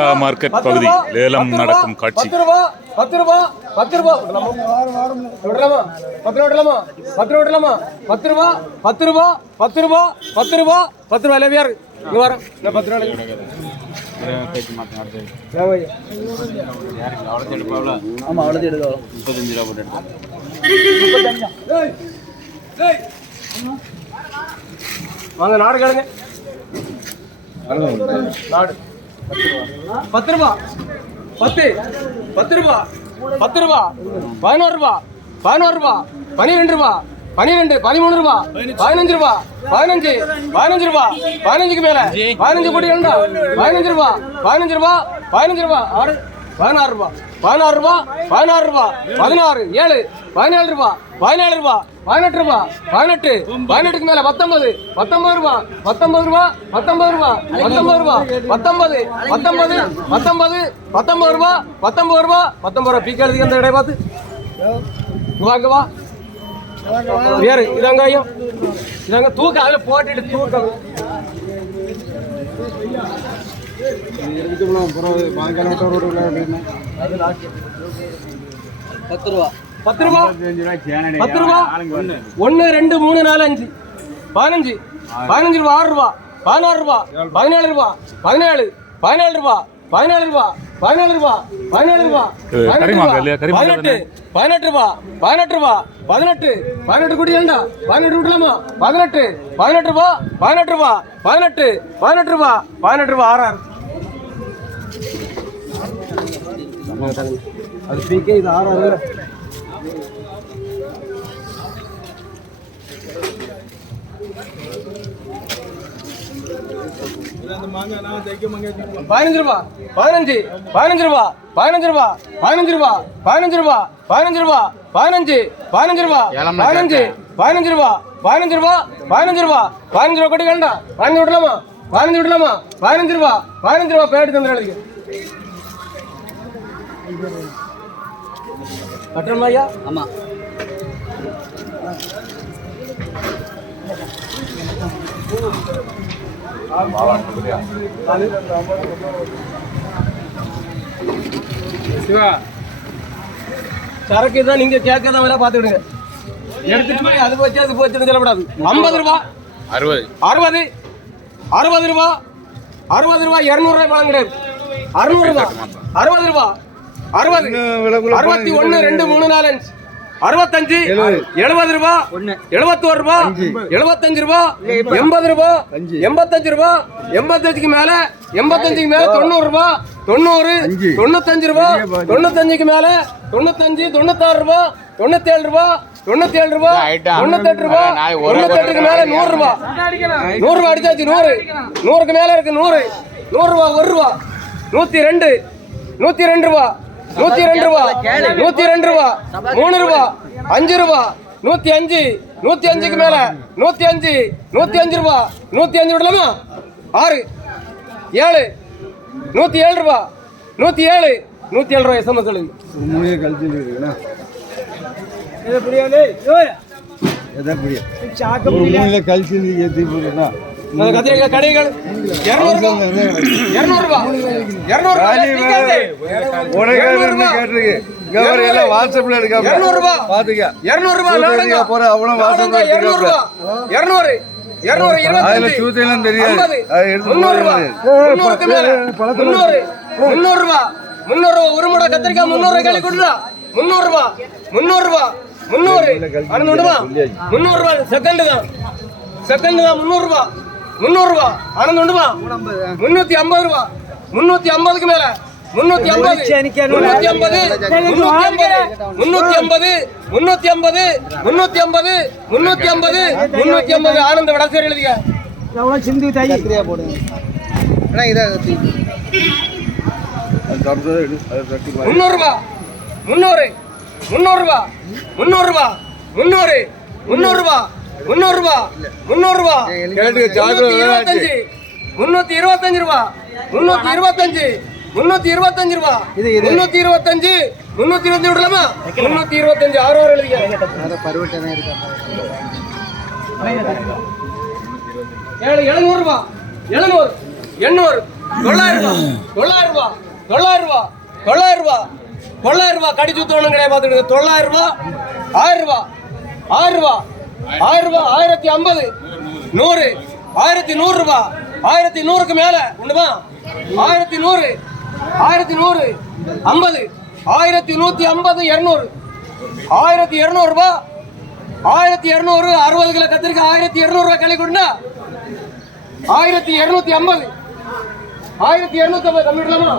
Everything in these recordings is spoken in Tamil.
கீதா மார்க்கெட் பகுதி. லேலம் நடக்கும் காட்சி. பத்து ரூபா பத்து ரூபா விடலாமா? பத்து ரூபா விடலாமா? பத்து ரூபா விடலாமா? பத்து ரூபா பத்து ரூபா பத்து ரூபா பத்து ரூபா பத்து ரூபா இங்க பத்து ரூபா ஆமா அவ்வளோ முப்பத்தஞ்சு ரூபா போட்டு. வாங்க நாடு கேளுங்க நாடு. பத்து ரூபா. பத்து. பத்து ரூபா. பத்து ரூபா. பதினோரு ரூபா. பதினோரு ரூபா. பனிரெண்டு ரூபா. பனிரெண்டு. பதிமூணு ரூபா. பதினஞ்சு ரூபா. பதினஞ்சு. பதினஞ்சு ரூபா. பதினஞ்சுக்கு மேல. பதினஞ்சு கோடி ரெண்டா பதினஞ்சு ரூபா. பதினஞ்சு ரூபா. பதினஞ்சு ரூபா. ஆறு. பதினாறு ரூபா. பதினாறு ரூபா பதினாறு ரூபா பதினாறு ஏழு பதினேழு ரூபா பதினேழு ரூபா பதினெட்டு ரூபா பதினெட்டு பதினெட்டுக்கு மேல பத்தொன்பது பத்தொன்பது ரூபா பத்தொன்பது ரூபா பத்தொன்பது ரூபா பத்தொன்பது ரூபா பத்தொன்பது பத்தொன்பது பத்தொன்பது பத்தொன்பது ரூபா பத்தொன்பது ரூபா பத்தொன்பது ரூபா. பீக் எழுதி அந்த இடைய பார்த்து. வாங்க வா. வேறு இதாங்க ஐயோ. இதாங்க தூக்க அதில் போட்டுட்டு தூக்கம் பத்து ரூபா. பத்து ரூபா? பத்து ரூபா? ஒன்று ரெண்டு மூணு நாலு அஞ்சு. பதினஞ்சு. பதினஞ்சு ரூபா ஆறு ரூபா. பதினாறு ரூபா. பதினேழு ரூபா. பதினேழு. பதினேழு ரூபா. பதினேழு ரூபா. பதினேழு ரூபா. பதினேழு ரூபா. பதினெட்டு பதினெட்டு. பதினெட்டு ரூபா. பதினெட்டு ரூபா. பதினெட்டு. பதினெட்டு கோடி ஏண்டா? பதினெட்டு விடலாமா பதினெட்டு. பதினெட்டு ரூபா. பதினெட்டு ரூபா. பதினெட்டு. பதினெட்டு ரூபா. பதினெட்டு ரூபா. ஆறாறு. அது பீக்கே இது ஆறாறு பதினஞ்சு ரூபா பதினஞ்சு பதினஞ்சு ரூபா பதினஞ்சு ரூபா பதினஞ்சு ரூபா பதினஞ்சு ரூபா பதினஞ்சு ரூபா பதினஞ்சு பதினஞ்சு ரூபா பதினஞ்சு பதினஞ்சு ரூபா பதினஞ்சு ரூபா பதினஞ்சு ரூபா பதினஞ்சு ரூபா கொட்டி வேண்டாம். பதினஞ்சு விடலாமா பதினஞ்சு விடலாமா பதினஞ்சு ரூபா பதினஞ்சு ரூபா பேட்டு தந்துடுறதுக்கு கட்டணமா ஐயா ஆமா. சிவா சரக்கு தான் நீங்க கேட்காத வேலை பார்த்துக்கிடுங்க. எடுத்துட்டு போய் அது போச்சு அது போச்சுன்னு சொல்லக்கூடாது. ஐம்பது ரூபா. அறுபது. அறுபது. அறுபது ரூபா. அறுபது ரூபா இரநூறுவா பழம் கிடையாது அறுநூறு ரூபா. அறுபது ரூபா. அறுபது. அறுபத்தி ஒன்று ரெண்டு மூணு நாலு அஞ்சு. அறுபத்தஞ்சு எழுபது. ரூபா எழுபத்தோரு ரூபா எழுபத்தஞ்சு ரூபா எண்பது ரூபா எண்பத்தஞ்சு ரூபா எண்பத்தஞ்சுக்கு மேல எண்பத்தஞ்சுக்கு மேல தொண்ணூறு ரூபா தொண்ணூறு தொண்ணூத்தஞ்சு ரூபா தொண்ணூத்தஞ்சுக்கு மேல தொண்ணூத்தஞ்சு தொண்ணூத்தாறு ரூபா தொண்ணூத்தேழு ரூபா தொண்ணூத்தேழு ரூபா தொண்ணூத்தெட்டு ரூபா தொண்ணூத்தெட்டுக்கு மேல நூறு ரூபா. நூறு ரூபா அடிச்சாச்சு நூறு. நூறுக்கு மேல இருக்கு நூறு. நூறு ரூபா ஒரு ரூபா. நூத்தி ரெண்டு. நூத்தி ரெண்டு ரூபா. நூத்தி ரெண்டு ரூபா நூத்தி ரெண்டு ரூபா மூணு ரூபா அஞ்சு ரூபா நூத்தி அஞ்சு நூத்தி அஞ்சுக்கு மேல நூத்தி அஞ்சு நூத்தி அஞ்சு ரூபா நூத்தி அஞ்சு விடலாமா? ஆறு ஏழு நூத்தி ஏழு ரூபா நூத்தி ஏழு நூத்தி ஏழு ரூபா எஸ்எம்எஸ் சொல்லுங்க. கழிச்சு மூணுல கழிச்சு ஏற்றி போகுதுண்ணா அந்த கத்திரிக்காய் கடைகள். இரநூறுபா இரநூறுபா இரநூறுபா வாட்ஸ்அப்ல எடுக்காம இரநூறுபா பாத்துக்க. இரநூறுபா போற அவ்வளவு வாட்ஸ்அப்ல இரநூறுபா இரநூறு. இரநூறு இருபத்தி சூத்தியெல்லாம் தெரியாது. முந்நூறுபா முந்நூறுக்கு மேல. முந்நூறு. முந்நூறுபா முந்நூறுபா ஒரு முறை கத்திரிக்காய் முந்நூறு கேள்வி கொடுறா. முந்நூறுபா முந்நூறுபா முந்நூறு. அனுப்பிடுமா முந்நூறுபா செகண்ட் தான். செகண்ட் தான். முந்நூறுபா முந்நூறு ரூபா ஆனந்த் உண்டுமா முன்னூத்தி ஐம்பது ரூபா. முன்னூத்தி ஐம்பதுக்கு மேல. முன்னூத்தி ஐம்பது. முன்னூத்தி ஐம்பது. முன்னூத்தி ஐம்பது. முன்னூத்தி ஐம்பது. முன்னூத்தி ஐம்பது. முன்னூத்தி ஐம்பது. முன்னூத்தி ஐம்பது. ஆனந்த வடசேரி எழுதிக்க. எவ்வளவு? சிந்து தாய் கத்திரியா போடுங்க முன்னூறுபா முன்னூறு முன்னூறுபா முன்னூறு முன்னூறுபா முந்நூறு ரூபா முந்நூறு ரூபா இருபத்தஞ்சு ரூபா முன்னூத்தி இருபத்தஞ்சு முன்னூத்தி இருபத்தஞ்சு ரூபா முன்னூத்தி இருபத்தஞ்சு முன்னூத்தி இருபத்தி விடலாமா? முன்னூத்தி இருபத்தஞ்சு ஆறு ரூபா எழுதிக்க. எழுநூறு எண்ணூறு தொள்ளாயிரம் ரூபா தொள்ளாயிரம் ரூபா தொள்ளாயிரம் தொள்ளாயிரம் ரூபா தொள்ளாயிரம் ரூபா கடிச்சு கிடையாது பார்த்துக்கிட்டு தொள்ளாயிரம் ரூபா ஆயிரம் ரூபா ஆயிரம் ரூபாய் ஆயிரத்தி ஐம்பது. நூறு. ஆயிரத்தி நூறு ரூபாய் ஆயிரத்தி நூறுக்கு மேல. உண்டுமா ஆயிரத்தி நூறு. ஆயிரத்தி நூறு. ஐம்பது. ஆயிரத்தி நூத்தி ஐம்பது இருநூறு. ஆயிரத்தி இருநூறு ரூபாய் ஆயிரத்தி இருநூறு அறுபது கிலோ கத்திரிக்காய். ஆயிரத்தி இருநூறு ரூபாய் கலை கொடுனா ஆயிரத்தி இருநூத்தி ஐம்பது. ஆயிரத்தி இருநூத்தி ஐம்பது கம்மிடலாமா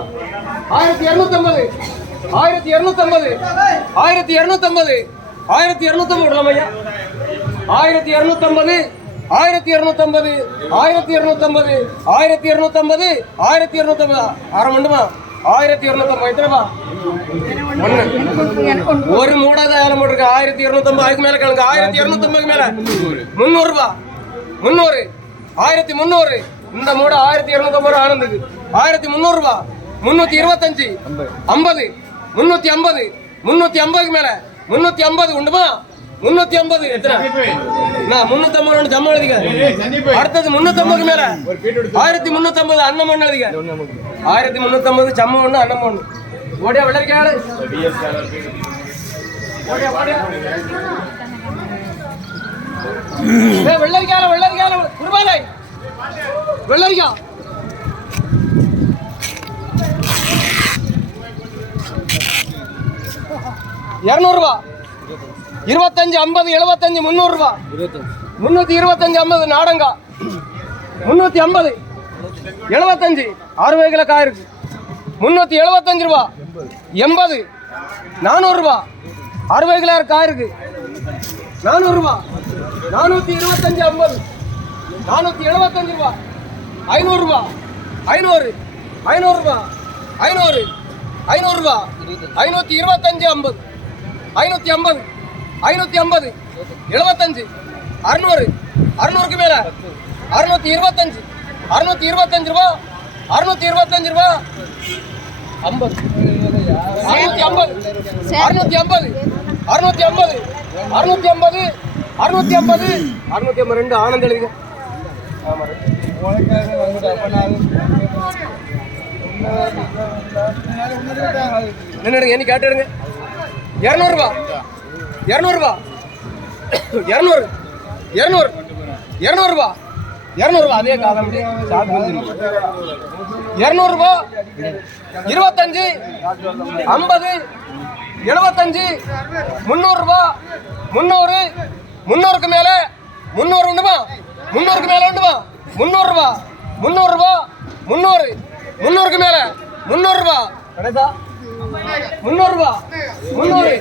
ஆயிரத்தி இருநூத்தி ஐம்பது ஆயிரத்தி இருநூத்தி ஐம்பது ஆயிரத்தி இருநூத்தி ஐம்பது ஆயிரத்தி இருநூத்தி ஐம்பது ஐயா ஆயிரத்தி இருநூத்தி ஐம்பது ஆயிரத்தி இருநூத்தி ஐம்பது ஆயிரத்தி இருநூத்தி ஐம்பது ஆயிரத்தி இருநூத்தி ஐம்பது ஆயிரத்தி இருநூத்தி ஐம்பது அரை மண்டுமா ஆயிரத்தி இருநூத்தி ஐம்பது எத்தனைப்பா ஒரு மூடாத ஆயிரம் இருக்கு. ஆயிரத்தி இருநூத்தம்பது அதுக்கு மேல கணக்கு. ஆயிரத்தி இருநூத்தம்பதுக்கு மேல. முந்நூறு ரூபா முந்நூறு. ஆயிரத்தி முந்நூறு. இந்த மூட ஆயிரத்தி இருநூத்தம்பது ரூபா ஆனந்துக்கு. ஆயிரத்தி முந்நூறு ரூபா முன்னூத்தி இருபத்தஞ்சு. ஐம்பது. முன்னூத்தி ஐம்பது. முன்னூத்தி ஐம்பதுக்கு மேல. முன்னூத்தி ஐம்பது உண்டுமா? முன்னூத்தி ஐம்பது. முன்னூத்தி ஐம்பது ஜம்ம எழுதிக்க. அடுத்தது முன்னூத்தி ஐம்பதுக்கு மேல ஆயிரத்தி முன்னூத்தி ஐம்பது ஒன்று எழுதிக்க. ஆயிரத்தி முன்னூத்தி ஐம்பது ஒன்று அண்ணம் ஒன்று. ஓடியா ஏய், வெள்ளரிக்கால வெள்ளரிக்கால குருபாலை. வெள்ளரிக்கா. இரநூறுபா இருபத்தஞ்சு ஐம்பது எழுபத்தஞ்சு முந்நூறுரூவா முந்நூற்றி இருபத்தஞ்சு ஐம்பது நாடங்கா. முந்நூற்றி ஐம்பது எழுபத்தஞ்சு அறுபது கிலோ காய் இருக்கு. முந்நூற்றி எழுபத்தஞ்சு ரூபா. எண்பது நானூறுரூவா அறுபது கிலோ காய் இருக்கு. நானூறுரூவா நானூற்றி இருபத்தஞ்சு ஐம்பது. நானூற்றி எழுபத்தஞ்சு ரூபா. ஐநூறுரூவா ஐநூறு ஐநூறுரூவா ஐநூறு ஐநூறுரூவா ஐநூற்றி இருபத்தஞ்சு ஐம்பது. ஐநூற்றி ஐம்பது. ஐநூற்றி ஐம்பது எழுபத்தஞ்சு அறுநூறு அறுநூறுக்கு மேலே. அறுநூற்றி இருபத்தஞ்சு அறுநூற்றி இருபத்தஞ்சு ரூபா அறுநூற்றி இருபத்தஞ்சு ரூபா. ஐம்பது. அறுநூற்றி ஐம்பது அறுநூற்றி ஐம்பது அறுநூற்றி ஐம்பது அறுநூற்றி ஐம்பது அறுநூற்றி ஐம்பது. அறுநூற்றி ஐம்பது ரெண்டு ஆனந்த் எழுதுங்க நின்றுடுங்க என்ன கேட்டுடுங்க. இரநூறுபா இரநூறுபா இரநூறு. இரநூறு. இரநூறுபா இரநூறுபா அதே காலம் இரநூறுபா இருபத்தஞ்சு. ஐம்பது. எழுபத்தஞ்சு. முந்நூறுரூபா முந்நூறு. முந்நூறுக்கு மேலே. முந்நூறு உண்டுமா? முந்நூறுக்கு மேலே உண்டுமா? முந்நூறுரூபா முந்நூறுரூபா முந்நூறு முந்நூறுக்கு மேலே. முந்நூறுரூபா முன்னூறு ரூபா முன்னூறு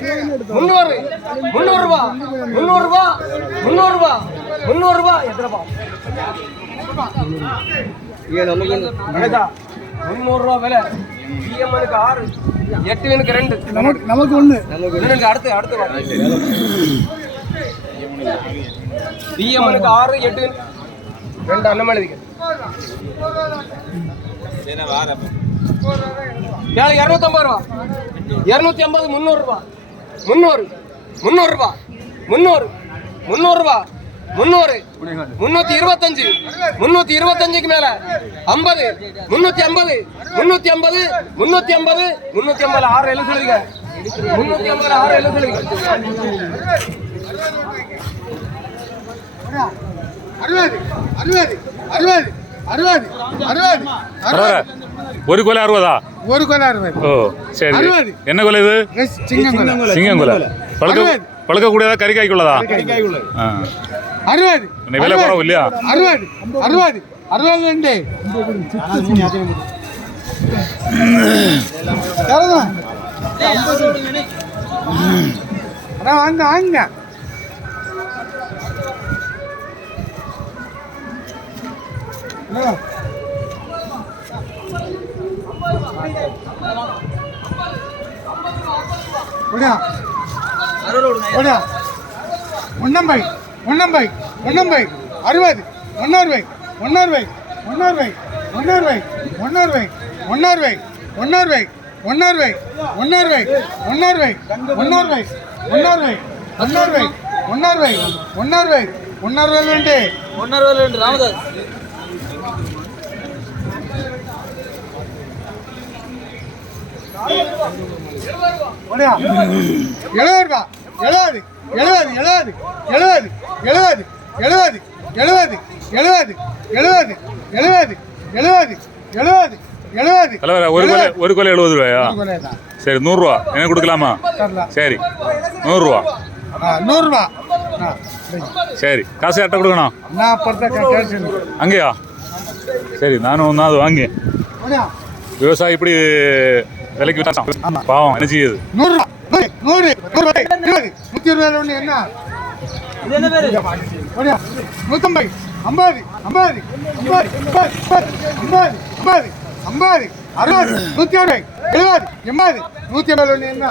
முன்னூறு முன்னூறு ரூபா முன்னூறு ரூபா முன்னூறு ரூபா முன்னூறு ரூபா எத்தனைப்பா முன்னூறு ரூபா விலை பிஎம்எனுக்கு ஆறு. எட்டுவனுக்கு ரெண்டு. நமக்கு ஒன்று அடுத்து அடுத்து பிஎம்எனுக்கு ஆறு எட்டு ரெண்டு அண்ணம் எழுதிக்க ஏழு இரநூத்தம்பது ரூபா. இரநூத்தி ஐம்பது முந்நூறுரூபா முந்நூறு முந்நூறுரூபா முந்நூறு முந்நூறுரூபா முந்நூறு முந்நூற்றி இருபத்தஞ்சு. முந்நூற்றி இருபத்தஞ்சுக்கு மேலே. ஐம்பது முந்நூற்றி ஐம்பது. முந்நூற்றி ஐம்பது முந்நூற்றி ஐம்பது முந்நூற்றி ஐம்பது. ஆறு எழுத சொல்லுங்க முந்நூற்றி ஐம்பது ஆறு எழுத சொல்லுங்க அறுபது அறுபது அறுபது அறுபது அறுபது ஒரு கொலை அறுபதா? ஒரு கொலை அறுபது. ஓ சரி. என்ன கொலை இது? சிங்கம் கொலை பழக்க. பழக்கக்கூடியதா கறிக்காய்க்குள்ளதா? ஆ. அறுபது. விலை குறவு இல்லையா? அறுபது. அறுபது. அறுபது ரெண்டு. வாங்க வாங்க. அண்ணா. விடா. விடா. ஒன்னம்பை ஒன்னம்பை ஒன்னம்பை அறுபது ஒன்னொருவை ஒன்னொருவை ஒன்னொருவை ஒன்னொருவை ஒன்னொருவை ஒன்னொருவை ஒன்னொருவை ஒன்னொருவை ஒன்னொருவை ஒன்னொருவை ஒன்னொருவை ஒன்னொருவை ஒன்னொருவை ஒன்னொருவை ஒன்னொருவை ஒன்னொருவை ரெண்டு ஒன்னரை ராமதாஸ் எழுபது ரூபா எழுபது எழுபது எழுபது எழுபது எழுபது எழுபது எழுபது எழுபது எழுபது எழுபது எழுபது எழுபது எழுபது தலைவர ஒரு கொலை ஒரு கொலை எழுபது ரூபாயா? சரி நூறுரூவா. எனக்கு கொடுக்கலாமா? சரி நூறுரூவா. நூறுரூவா. சரி காசு யார்கிட்ட கொடுக்கணும்? அங்கேயா? சரி நானும் ஒன்றாவது வாங்கி. விவசாயி இப்படி விலைக்கு விட்டான்? பாவம் என்ன செய்யுது? நூறு நூறு நூறு இருபது நூற்றி இருபது ஒன்று என்ன? நூற்றம்பது ஐம்பது ஐம்பது ஐம்பது ஐம்பது ஐம்பது ஐம்பது ஐம்பது அறுபது நூற்றி அறுபது எழுபது எண்பது. நூற்றி ஐம்பது ஒன்று என்ன?